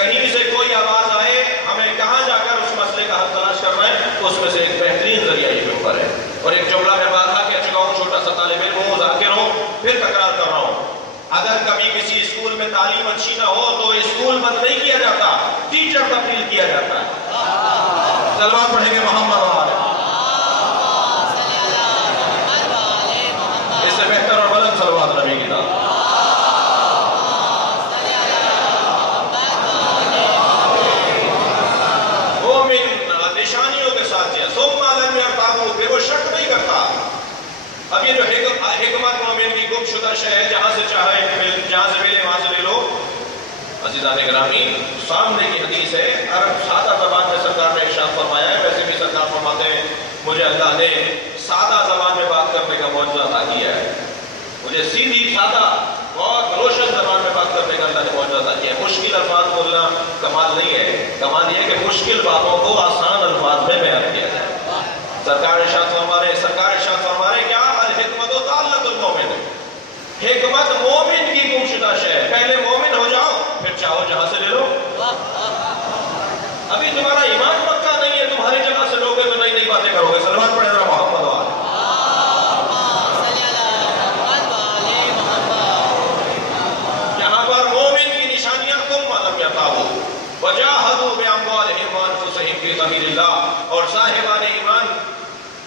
کہیں سے کوئی آواز آئے ہمیں کہاں جا کر اس مسئلے کا حل تلاش کرنا ہے، اس میں سے ایک بہترین ذریعہ یہ ممبر ہے. اور ایک جملہ میں بات کہہ چکا ہوں، چھوٹا سا طالب علم ہوں، ذاکر ہوں، پھر تکرار کر رہا ہوں. اگر کبھی کسی اسکول میں تعلیم اچھی نہ ہو تو اسکول بند نہیں کیا جاتا، ٹیچر تبدیل کیا جاتا ہے. صلوات پڑھیں گے محمد والے. اس سے بہتر اور بلند صلوات نبی کی نام. نشانیوں کے ساتھ ہے، ثم لم يرتابوا، پھر وہ شک نہیں کرتا. اب یہ جو حکمت مومن کی گم شدہ شے ہے، جہاں سے چاہے جہاں سے ملے وہاں سے لے لو. عزیزان گرامی، سامنے کی حدیث ہے، عرب سادہ زبان میں سرکار نے ارشاد فرمایا ہے. ویسے بھی سرکار فرماتے ہیں مجھے اللہ نے سادہ زبان میں بات کرنے کا معجزہ عطا کیا ہے. مجھے سیدھی سادہ بہت روشن زبان میں بات کرنے کا اللہ نے معجزہ عطا کیا ہے. مشکل الفاظ بولنا کمال نہیں ہے، کمال یہ ہے کہ مشکل باتوں کو آسان الفاظ میں بیان کیا جائے. سرکار ارشاد فرما رہے کیا الحکمت ضالۃ المومن، حکمت مومن کی گم شدہ شے ہے. پہلے مومن ہو جاؤ، پھر چاہو جہاں سے لے لو. ابھی تمہارا ایمان پکا نہیں ہے، تمہاری جگہ سے لوگے تو نئی نئی باتیں کرو گے. صلوات پڑھے ذرا محمد والے. یہاں پر مومن کی نشانیاں ثم لم يرتابوا وجاهدوا بأموالهم وأنفسهم في سبيل الله. اور صاحبان ایمان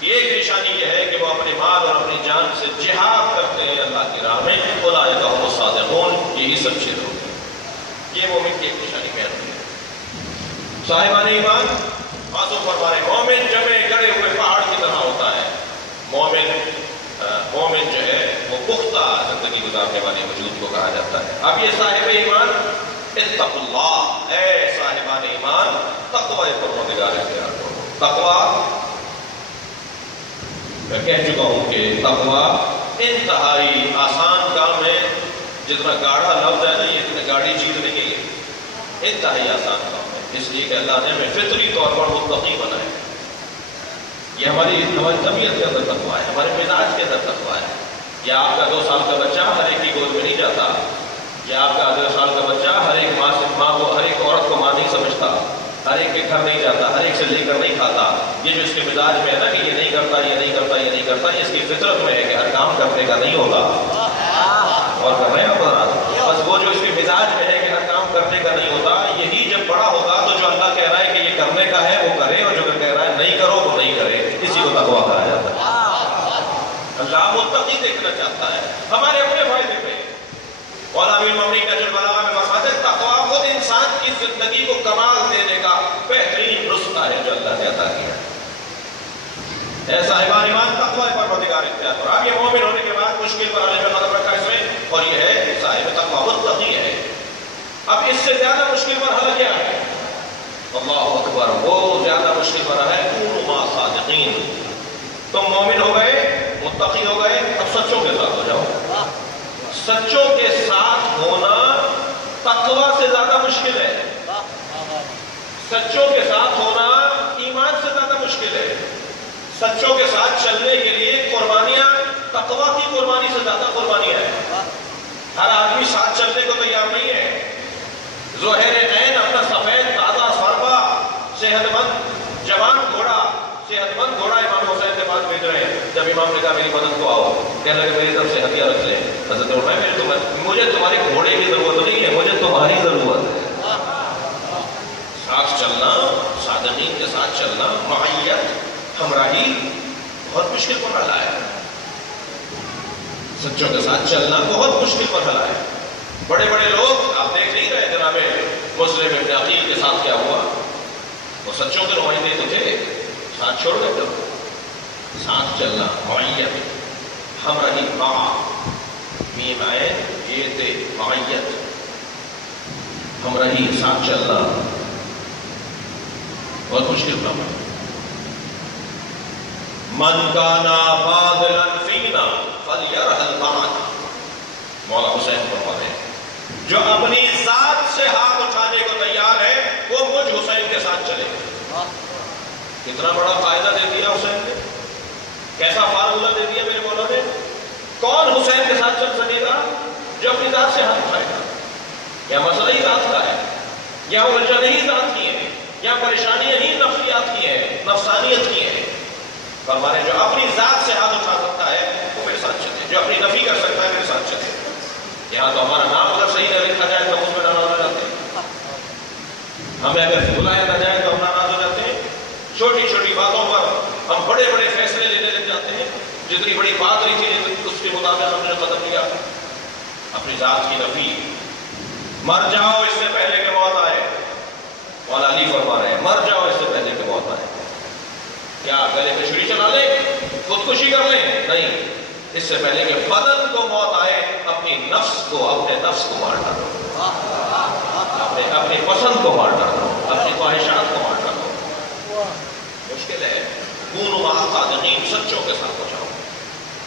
کی ایک نشانی یہ ہے کہ وہ اپنے مال اور اپنی جان سے جہاد کرتے ہیں اللہ کی راہ میں. اولئک هم الصادقون، یہی سچے لوگ ہیں. یہ مومن کی ایک نشانی بیان کی ہے. صاحبان ایمان معصوم فرما رہے مومن جمع گڑے ہوئے پہاڑ کی طرح ہوتا ہے. مومن جو ہے وہ پختہ زندگی گزارنے والے وجود کو کہا جاتا ہے. اب یہ صاحب ایمان اتقوا اللہ، اے صاحبان ایمان تقوی پروردگار اختیار کرو. تقوی میں کہہ چکا ہوں کہ تقوی انتہائی آسان کام ہے. جتنا گاڑھا لفظ ہے نا، یہ اتنا گاڑی چیز نہیں ہے، انتہائی آسان کام ہے. اس لیے کہ اللہ نے ہمیں فطری طور پر متقی بنائے. یہ ہماری طبیعت کے اندر تقوی ہے، ہمارے مزاج کے اندر تقوی ہے. یا آپ کا 2 سال کا بچہ ہر ایک کی گود میں نہیں جاتا، یا آپ کا 2 سال کا بچہ ہر ایک ماں کو، ہر ایک عورت کو ماں نہیں سمجھتا، ہر ایک کے گھر نہیں جاتا، ہر ایک سے لے کر نہیں کھاتا. یہ جو اس کے مزاج میں ہے نا کہ یہ نہیں کرتا، یہ نہیں کرتا، یہ نہیں کرتا، اس کی فطرت میں ہے کہ ہر کام کرنے کا نہیں ہوگا. اور کر رہے ہیں آپ بس وہ جو اس کے مزاج میں ہے کہ ہر کام کرنے کا نہیں ہوتا، یہی جب بڑا ہوگا تو جو اللہ کہہ رہا ہے کہ یہ کرنے کا ہے وہ کرے، اور جو کہہ رہا ہے نہیں کرو وہ نہیں کرے. اسی کو تقویٰ کہا جاتا ہے. اللہ متقی دیکھنا چاہتا ہے ہمارے اپنے فائدے پہ. علامہ الممنی نجم البلاغہ میں فرماتے ہیں تقویٰ خود انسان کی زندگی کو کمال دینے کا بہترین نسخہ ہے جو اللہ نے عطا کیا ہے. اے صاحبان ایمان تقوی پروردگار اختیار کرو. اب یہ مومن ہونے کے بعد مشکل پر آنے میں مدد رکھا اس میں، اور یہ ہے کہ صاحب تقوی متقی ہے. اب اس سے زیادہ مشکل مرحلہ کیا ہے؟ اللہ اکبر، وہ زیادہ مشکل مرحلہ ہے کونوا مع صادقین. تم مومن ہو گئے، متقی ہو گئے، اب سچوں کے ساتھ ہو جاؤ. سچوں کے ساتھ ہونا تقوی سے زیادہ مشکل ہے. سچوں کے ساتھ ہونا ایمان سے زیادہ مشکل ہے. سچوں کے ساتھ چلنے کے لیے قربانیاں تقوی کی قربانی سے زیادہ قربانیاں ہیں. ہر آدمی ساتھ چلنے کو تیار نہیں ہے. ظہر عین اپنا سفید تازہ سربا صحت مند جوان گھوڑا، صحت مند گھوڑا امام حسین کے پاس بھیج رہے ہیں. جب امام نے کہا میری مدد کو آؤ، کہنے لگے میری طرف سے ہتھیار رکھ لیں. حضرت فرمایا مجھے تمہارے گھوڑے کی ضرورت نہیں ہے، مجھے تمہاری ضرورت ہے. ساتھ چلنا، صادقین کے ساتھ چلنا، معیت، ہمراہی بہت مشکل مرحلہ ہے. سچوں کے ساتھ چلنا بہت مشکل مرحلہ ہے. بڑے بڑے لوگ آپ دیکھ نہیں رہے جناب مسلم ابن عقیل کے ساتھ کیا ہوا. وہ سچوں کے نمائندے تو تھے، ساتھ چھوڑ گئے. تب ساتھ چلنا، معیت، ہمراہی، میم عین، یہ تھے معیت، ہمراہی، ساتھ چلنا بہت مشکل کام ہے. من کانا فاضلا فینا فلیرحل معنا. مولا حسین فرماتے ہیں جو اپنی ذات سے ہاتھ اٹھانے کو تیار ہے وہ مجھ حسین کے ساتھ چلے. کتنا بڑا فائدہ دے دیا حسین نے، کیسا فارمولہ دے دیا میرے مولا نے. کون حسین کے ساتھ چل سکے گا؟ جو اپنی ذات سے ہاتھ اٹھائے گا. یہ مسئلہ ہی ذات کا ہے. یہاں الجھن ہی ذاتی ہے، یہاں پریشانیاں ہی نفسیات کی ہیں، نفسانیت کی ہیں۔ فرمانے جو اپنی ذات سے ہاتھ اٹھا سکتا ہے وہ میرے ساتھ چلے، جو اپنی نفی کر سکتا ہے میرے ساتھ چلے۔ یہاں تو ہمارا نام اگر صحیح نہ لکھا جائے تو اس میں ناراض ہو جاتے ہیں، ہمیں اگر بلایا نہ جائے تو ہم ناراض ہو جاتے ہیں، چھوٹی چھوٹی باتوں پر ہم بڑے بڑے فیصلے لینے لگ جاتے ہیں، جتنی بڑی بات نہیں تھی اس کے مطابق ہم نے قدم لیا۔ اپنی ذات کی نفی، مر جاؤ اس سے پہلے کہ موت آئے، مولا علی فرما رہے ہیں مر جاؤ اس سے پہلے کہ موت آئے۔ کیا گلے پہ چھری چلا لیں، خودکشی کر لیں؟ نہیں، اس سے پہلے کہ بدن کو موت آئے اپنے نفس کو مار ڈالو، اپنے پسند کو مار ڈالو، اپنی خواہشات کو مار ڈالو۔ مشکل ہے، کونوا مع الصادقین، سچوں کے ساتھ ہو جاؤ۔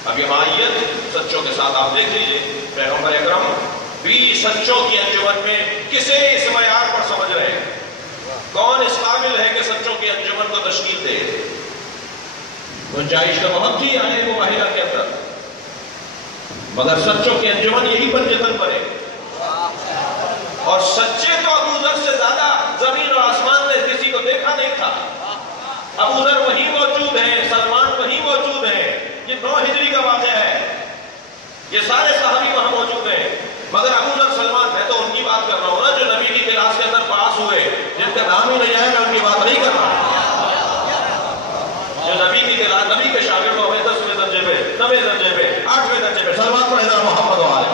اب یہ آیت سچوں کے ساتھ آپ دیکھ لیجئے، پیغمبر اکرم بھی سچوں کی انجمن میں کسے اس معیار پر سمجھ رہے ہیں؟ کون اس قابل ہے کہ سچوں کی انجمن کو تشکیل دے؟ گنجائش تو بہت تھی آئے مباہلہ کے اندر، مگر سچوں کی انجمن یہی پنجتن بنے، اور سچے تو ابو ذر سے زیادہ زمین اور آسمان نے کسی کو دیکھا نہیں تھا۔ ابو ذر وہیں موجود ہیں، سلمان وہیں موجود ہیں، یہ 9 ہجری کا واقعہ ہے، یہ سارے صحابی وہاں موجود ہیں، مگر ابو ذر سلمان، میں تو ان کی بات کر رہا ہوں نا جو نبی کی کلاس کے اندر پاس ہوئے، جن کا نام ہی نہیں آیا، میں ان کی بات نہیں کر رہا، جو نبی کی کلاس، نبی کے شاگرد ہمیں 10ویں درجے پہ، 9ویں درجے پہ، 8ویں درجے پہ، سلمان پڑھے گا محمد و آلہ،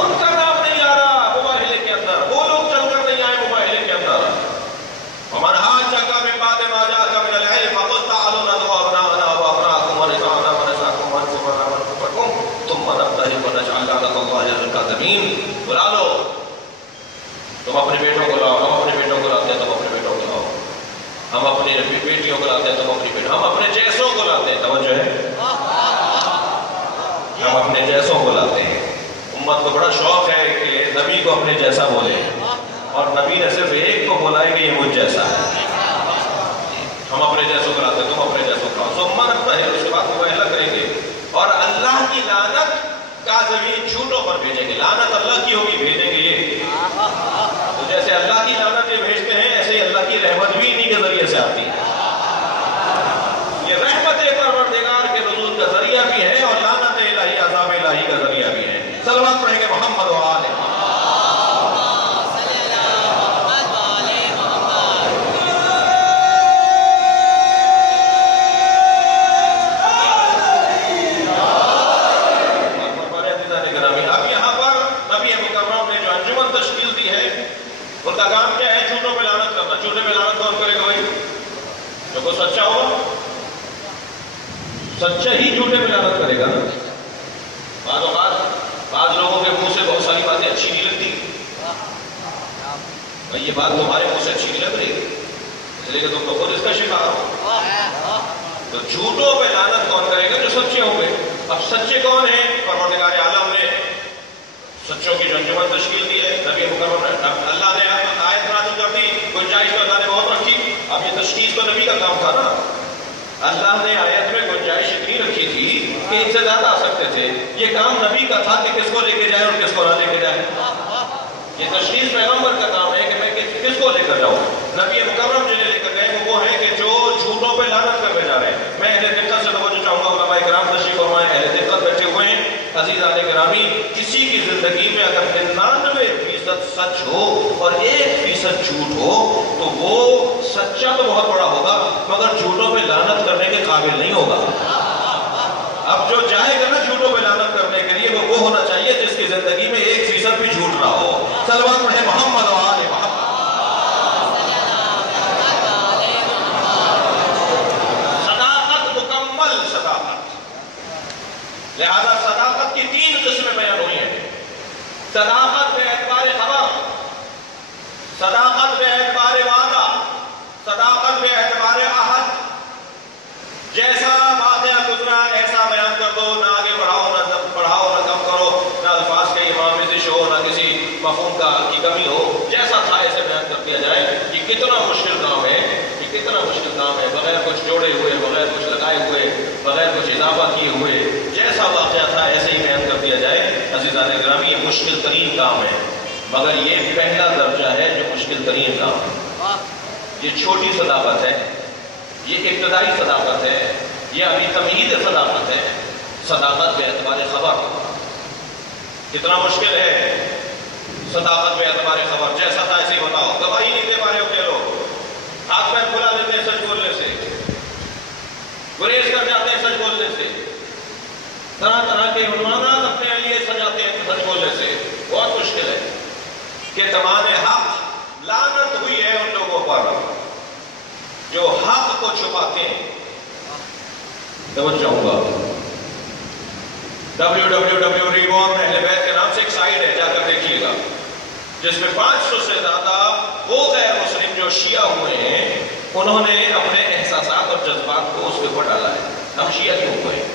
ان کا نام نہیں آ رہا مباہلے کے اندر، وہ لوگ چل کر نہیں آئے مباہلے کے اندر۔ ومن حاجک من بعد ما جاءک من العلم فقل تعالوا ندعو ابناءنا وابناءکم ونساءنا ونساءکم ونكفرنا ونكفركم ثم نبتهل ونجعل لعنة الله على الكاذبين۔ بلا لو، تم اپنے بیٹوں کو لاؤ، ہم اپنے بیٹوں کو لاتے ہیں، تم اپنے بیٹوں کو لاؤ، ہم اپنی بیٹیوں کو لاتے ہیں، تم اپنی بیٹیوں، ہم اپنے جیسوں کو لاتے ہیں، توجہ ہے، ہم اپنے جیسوں کو لاتے ہیں۔ امت کو بڑا شوق ہے کہ نبی کو اپنے جیسا بولے، اور نبی نے صرف ایک کو بولا ہے کہ یہ مجھ جیسا ہے، ہم اپنے جیسوں کو لاتے ہیں، تم اپنے جیسوں کو لاؤ، ثم نبتہل، اس کے بعد مباہلہ کریں گے، اور اللہ کی لعنت کاذبین، جھوٹوں پر بھیجیں گے۔ لعنت اللہ کی ہوگی، بھیجیں گے یہ، تو جیسے اللہ کی لعنت یہ بھیجتے ہیں ایسے ہی اللہ کی رحمت بھی انہی کے ذریعے سے آتی ہے۔ یہ رحمت پروردگار کے نزول کا ذریعہ بھی ہے اور لعنت الہی، عذاب الہی کا ذریعہ بھی ہے۔ صلوات پڑھیں گے محمد و آلہ۔ ان کا کام کیا ہے؟ جھوٹوں پہ لعنت کرنا۔ جھوٹے پہ لعنت کون کرے گا بھائی؟ جو کوئی سچا ہوگا، سچا ہی جھوٹے پہ لعنت کرے گا۔ بعض لوگوں کے منہ سے بہت ساری باتیں اچھی نہیں لگتی، بھائی یہ بات تمہارے منہ سے اچھی نہیں لگ رہی، اس لیے کہ تم تو خود اس کا شکار ہو۔ تو جھوٹوں پہ لعنت کون کرے گا؟ جو سچے ہوں گے۔ اب سچے کون ہیں؟ پروردگار عالم نے سچوں کی جو انجمن تشکیل دی ہے، نبی مکرم نے، اللہ نے آیت نازل کر دی، گنجائش تو اللہ نے بہت رکھی، اب یہ تشخیص تو نبی کا کام تھا نا۔ اللہ نے آیت میں گنجائش اتنی رکھی تھی کہ ان سے زیادہ آ سکتے تھے، یہ کام نبی کا تھا کہ کس کو لے کے جائے اور کس کو نہ لے کے جائے۔ یہ تشخیص پیغمبر کا کام ہے کہ میں کس کو لے کر جاؤں۔ نبی مکرم جنہیں لے کر گئے وہ ہے کہ جو جھوٹوں پہ لعنت کرنے جا رہے ہیں۔ میں اہل دقت سے توجہ چاہوں گا، علماء کرام تشریف فرمائیں، اہل دقت بیٹھے ہوئے ہیں، عزیزان گرامی، کسی کی زندگی میں اگر 99% سچ ہو اور 1% جھوٹ ہو تو وہ سچا تو بہت بڑا ہوگا مگر جھوٹوں پہ لعنت کرنے کے قابل نہیں ہوگا۔ اب جو جائے گا نا جھوٹوں پہ لعنت کرنے کے لیے وہ ہونا چاہیے جس کی زندگی میں 1% بھی جھوٹ نہ ہو۔ صلوات پڑھیں محمد و آل محمد۔ صداقت، مکمل صداقت، لہذا صداقت کی 3 قسمیں بیان ہوئی ہیں۔ صداقت بے اعتبار خبر، صداقت بے اعتبار وعدہ، صداقت بے اعتبار عہد۔ جیسا واقعہ گزرا ایسا بیان کر دو، نہ آگے بڑھاؤ نہ کم کرو، نہ الفاظ کے امامزش ہو، نہ کسی مفہوم کی کمی ہو، جیسا تھا ایسے بیان کر دیا جائے۔ یہ کتنا مشکل کام ہے، یہ کتنا مشکل کام ہے، بغیر کچھ جوڑے ہوئے، بغیر کچھ لگائے ہوئے، بغیر کچھ اضافہ کیے ہوئے، جیسا واقعہ تھا ایسے ہی بیان کر دیا جائے۔ عزیز عزیزان گرامی یہ مشکل ترین کام ہے، مگر یہ پہلا درجہ ہے جو مشکل ترین کام ہے۔ یہ چھوٹی صداقت ہے، یہ ابتدائی صداقت ہے، یہ ابھی تمہید صداقت ہے۔ صداقت بے اعتبار خبر کتنا مشکل ہے، صداقت بے اعتبار خبر، جیسا تھا ایسے ہی بتاؤ، گواہی نہیں دے پا رہے ہو کہ لوگ ہاتھ پیر کھلا دیتے ہیں سچ بولنے سے، گریز کر جاتے ہیں سچ بولنے سے، طرح طرح کے عنوانات اپنے لیے سجاتے ہیں سچ بولنے سے۔ بہت مشکل ہے کہ تمام حق، لعنت ہوئی ہے ان لوگوں پر جو حق کو چھپاتے ہیں۔ توجہ ہوگا www.reborn اہل بیت کے نام سے ایک سائٹ ہے، جا کر دیکھیے گا، جس میں 500 سے زیادہ وہ غیر مسلم جو شیعہ ہوئے ہیں انہوں نے اپنے احساسات اور جذبات کو اس کے اوپر ڈالا ہے۔ ہم شیعہ کیوں ہوئے ہیں؟